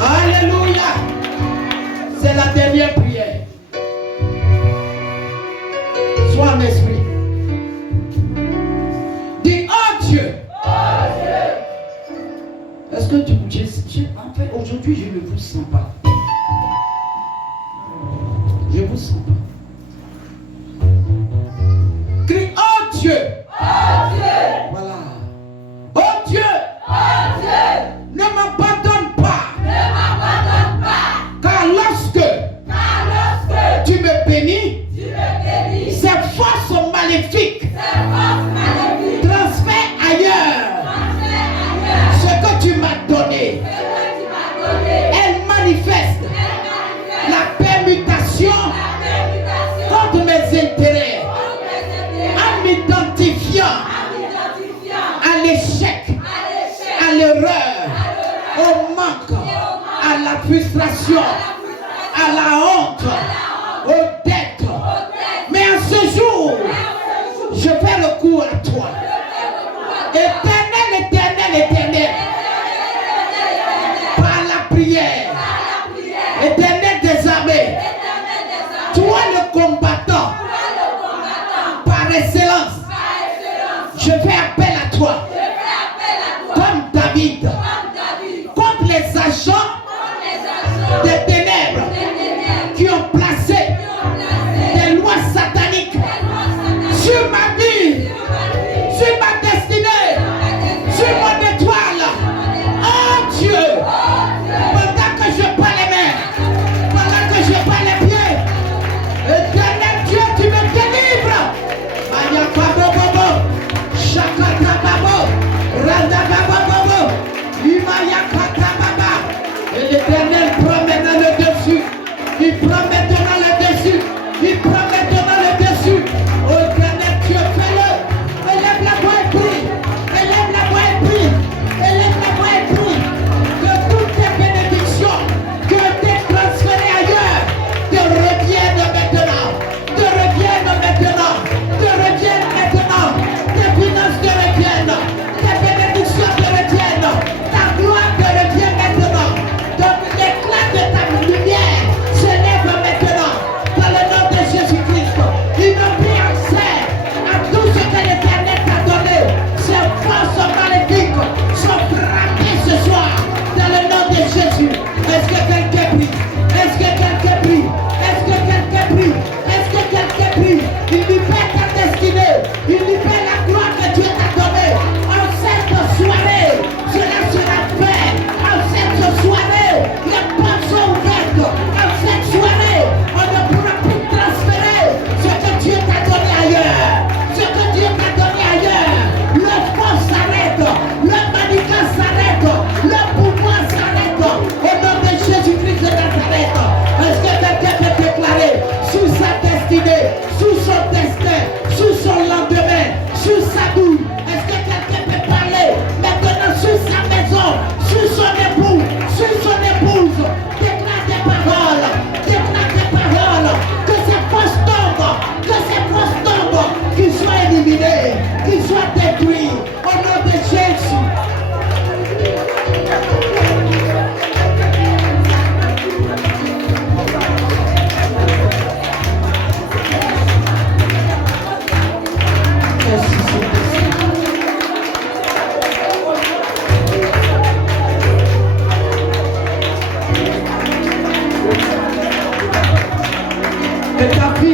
Alléluia. C'est la dernière prière. Sois en esprit. Dis, oh Dieu. Est-ce que en fait, aujourd'hui, je ne vous sens pas. Je ne vous sens pas. Crie, oh Dieu. Oh Dieu. Voilà. Oh Dieu. Oh Dieu. Ne m'abandonne pas. Ne m'abandonne pas. Car lorsque tu me bénis, ces forces maléfiques transfèrent ailleurs ce que tu m'as donné. Elle manifeste la permutation contre mes intérêts en m'identifiant à l'échec, à l'erreur, au manque, à la frustration, à la honte, aux dettes. Mais en ce jour, je fais recours à toi. Éternel, éternel, éternel. Par la prière. Éternel des armées. Toi le combattant. Par excellence. Je fais appel à toi. Comme David. Contre les agents des ténèbres qui ont placé des lois sataniques sur ma vie, sur ma destinée, sur mon étoile. Oh Dieu, pendant que je prends les mains,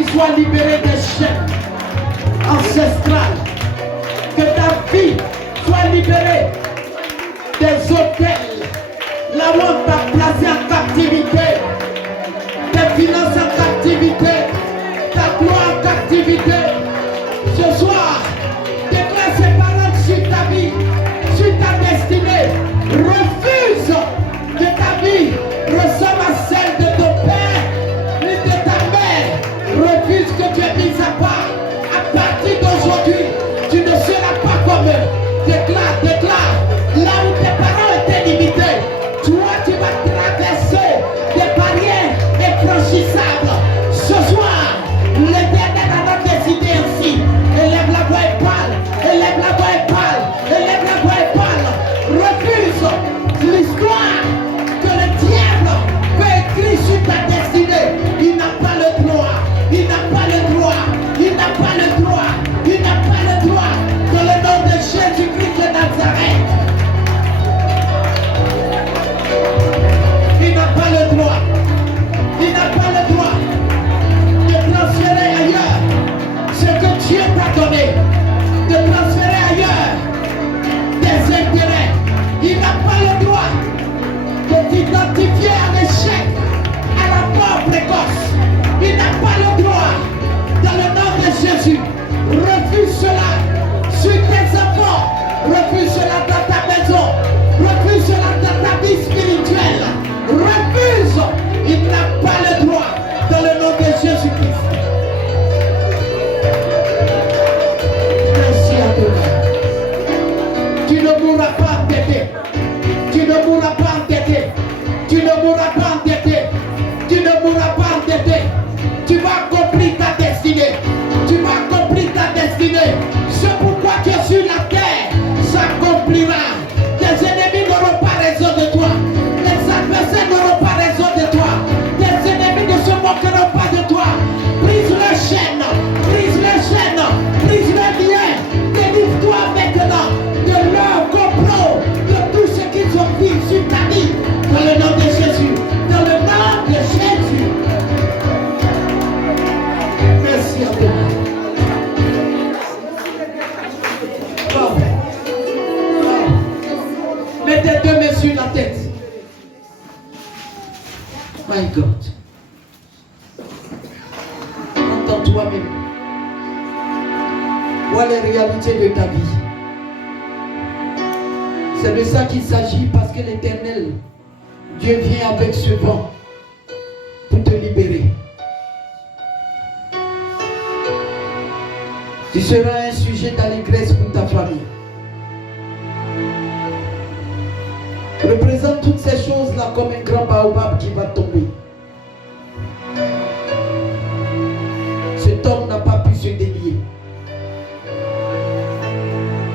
vie soit libérée des chaînes ancestrales. Que ta vie soit libérée des hôtels, là où on t'a placé en captivité, tes finances en captivité, ta gloire en captivité. Ce soir, déclare ses paroles sur ta vie, sur ta destinée. Refuse que ta vie ressemble à celle de ton père ni de ta mère. Refuse que tu es mis à part. À partir d'aujourd'hui, tu ne seras pas comme eux. Déclare, déclare. Là où tes parents étaient limités, toi tu vas traverser des barrières infranchissables. Ce soir, l'Éternel a décidé ainsi. Élève la voix et parle. Élève la voix et parle. Élève la voix et parle. Refuse l'histoire que le diable peut écrire sur ta destinée. Il n'a pas le droit. Il n'a pas le droit. Il n'a pas le droit. Il n'a pas le droit. Dans le nom de Jésus-Christ de Nazareth. Il n'a pas le droit. Il n'a pas le droit de transférer ailleurs ce que Dieu t'a donné. De transférer ailleurs des intérêts. Il n'a pas le droit de t'identifier à l'échec, à la mort précoce. Il n'a pas le droit. Dans le nom de Jésus, refuse cela sur tes enfants. Refuse cela dans ta maison. Refuse cela dans ta vie spirituelle. Refuse. Il n'a pas le droit. Dans le nom de Jésus-Christ. Merci à toi. Tu ne mourras pas entêté. Tu ne mourras pas entêté. Tu ne mourras pas entêté. Tu ne mourras pas entêté. Tu vas accomplir ta destinée. Tu vas accomplir ta destinée. C'est pourquoi tu es sur la terre. S'accomplira. Tes ennemis n'auront pas raison de toi. Les adversaires n'auront pas raison de toi. Tes ennemis ne se moqueront pas de toi. Brise leur chaîne. Brise leur chaîne. Brise leur lien. Délivre-toi maintenant de leur complot. De tout ce qu'ils ont dit sur ta vie. Dans le nom de Jésus. Dans le nom de Jésus. Merci à toi. Bon. Bon. Mets tes deux mains sur la tête. My God. Entends toi-même. Vois les réalités de ta vie. C'est de ça qu'il s'agit parce que l'Éternel, Dieu vient avec ce vent pour te libérer. Tu seras un sujet d'allégresse pour ta famille. Représente toutes ces choses-là comme un grand baobab qui va tomber. Cet homme n'a pas pu se délier.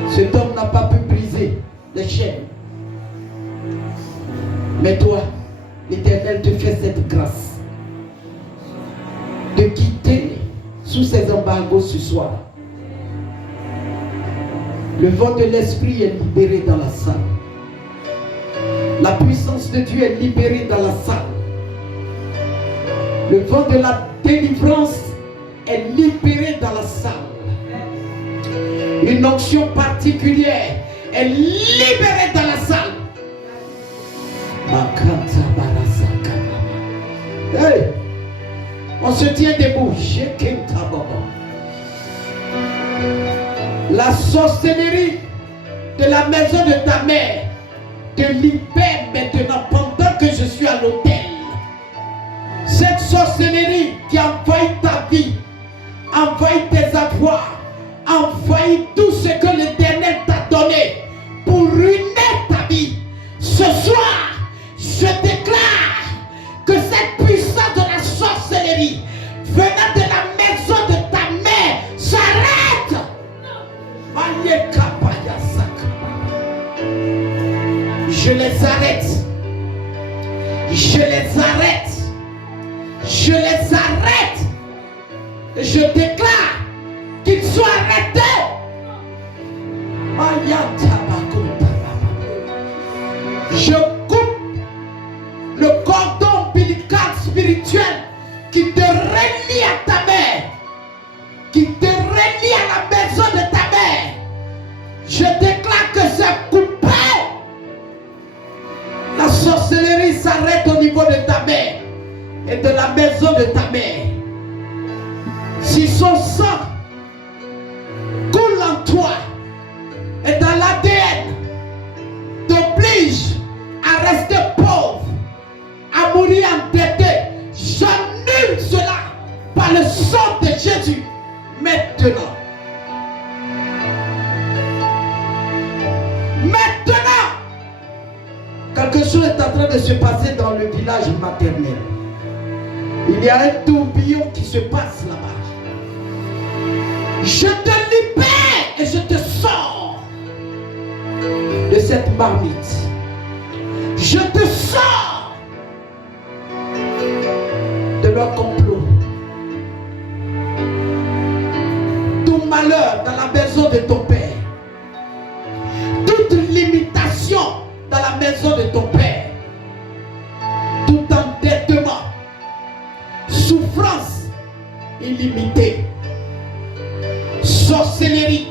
Cet homme n'a pas pu briser les chaînes. Mais toi, l'Éternel te fait cette grâce de quitter sous ces embargos ce soir. Le vent de l'esprit est libéré dans la salle. La puissance de Dieu est libérée dans la salle. Le vent de la délivrance est libéré dans la salle. Une onction particulière est libérée dans la salle. Hey, on se tient debout. La sorcellerie de la maison de ta mère te libère maintenant pendant que je suis à l'hôtel. Cette sorcellerie qui a envahi ta vie, envahi tes avoirs, envahi tout ce que l'Éternel t'a donné pour ruiner ta vie. Ce soir, je déclare que cette puissance de la sorcellerie venant de la maison de ta mère s'arrête. Je les arrête. Je les arrête. Je les arrête. Je déclare qu'ils soient arrêtés. Je coupe le cordon ombilical spirituel qui te relie à ta mère. et de la maison de ta mère, si son sang coule en toi et dans l'ADN t'oblige à rester pauvre, à mourir endetté, j'annule cela par le sang de Jésus maintenant. Maintenant, quelque chose est en train de se passer dans le village maternel. Il y a un tourbillon qui se passe là-bas. Je te libère et je te sors de cette marmite. Je te sors de leur complot. Tout malheur dans la maison de ton père, toute limitation dans la maison de ton père, tout endettement, souffrance illimitée, sorcellerie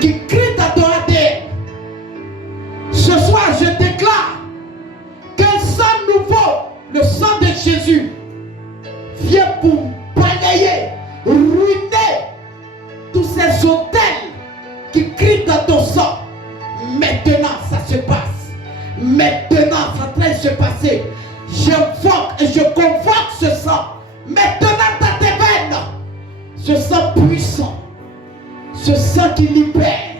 qui crie dans ton ADN. Ce soir, je déclare qu'un sang nouveau, le sang de Jésus, vient pour balayer, ruiner tous ces hôtels qui crient dans ton sang. Maintenant, ça se passe. Maintenant, ça est en train de se passer. J'invoque et je convoque ce sang. Maintenant, dans tes veines, ce sang puissant, ce sang qui libère,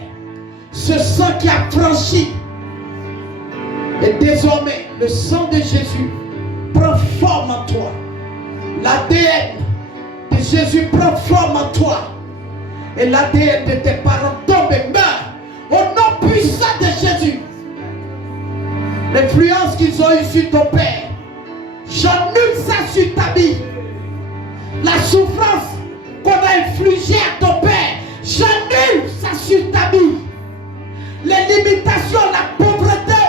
ce sang qui a franchi. Et désormais, le sang de Jésus prend forme en toi. L'ADN de Jésus prend forme en toi. Et l'ADN de tes parents tombe et meurt. Au nom puissant de Jésus. L'influence qu'ils ont eue sur ton père, j'annule ça sur ta vie. La souffrance qu'on a infligée à ton père, j'annule ça sur ta vie. Les limitations, la pauvreté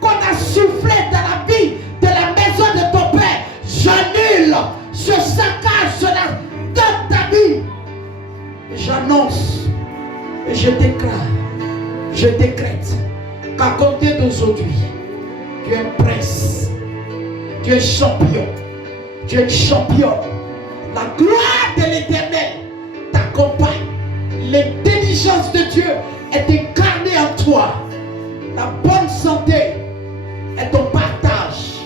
qu'on a soufflé dans la vie de la maison de ton père, j'annule ce saccage, cela dans ta vie. J'annonce et je déclare, je décrète qu'à compter d'aujourd'hui, tu es un prince, tu es champion, tu es champion. La gloire de l'Éternel t'accompagne. L'intelligence de Dieu est incarnée en toi. La bonne santé est ton partage.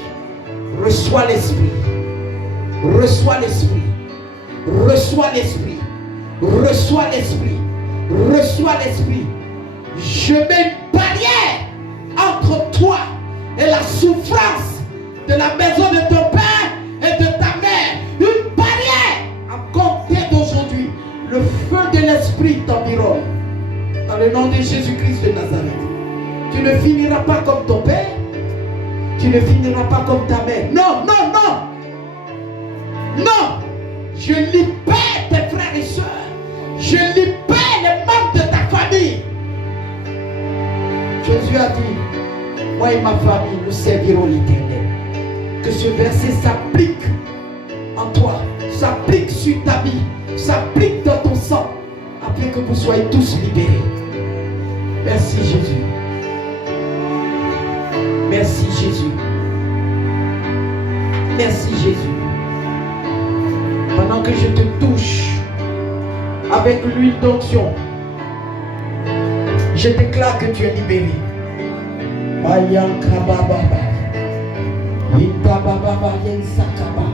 Reçois l'Esprit. Reçois l'Esprit. Reçois l'Esprit. Reçois l'Esprit. Reçois l'Esprit. Je mets une barrière entre toi et la souffrance de la maison de ton père et de ta mère. Une barrière. À compter d'aujourd'hui, le feu de l'Esprit t'environne. Dans le nom de Jésus-Christ de Nazareth. Tu ne finiras pas comme ton père. Tu ne finiras pas comme ta mère. Non, non, non. Non. Je libère tes frères et sœurs. Je libère les membres de ta famille. Jésus a dit, moi et ma famille, nous servirons l'Éternel. Que ce verset s'applique en toi, s'applique sur ta vie, s'applique dans ton sang, afin que vous soyez tous libérés. Merci Jésus. Merci Jésus. Merci Jésus. Pendant que je te touche avec l'huile d'onction, je déclare que tu es libéré. Bayanka baba, ita baba, yen sakaba.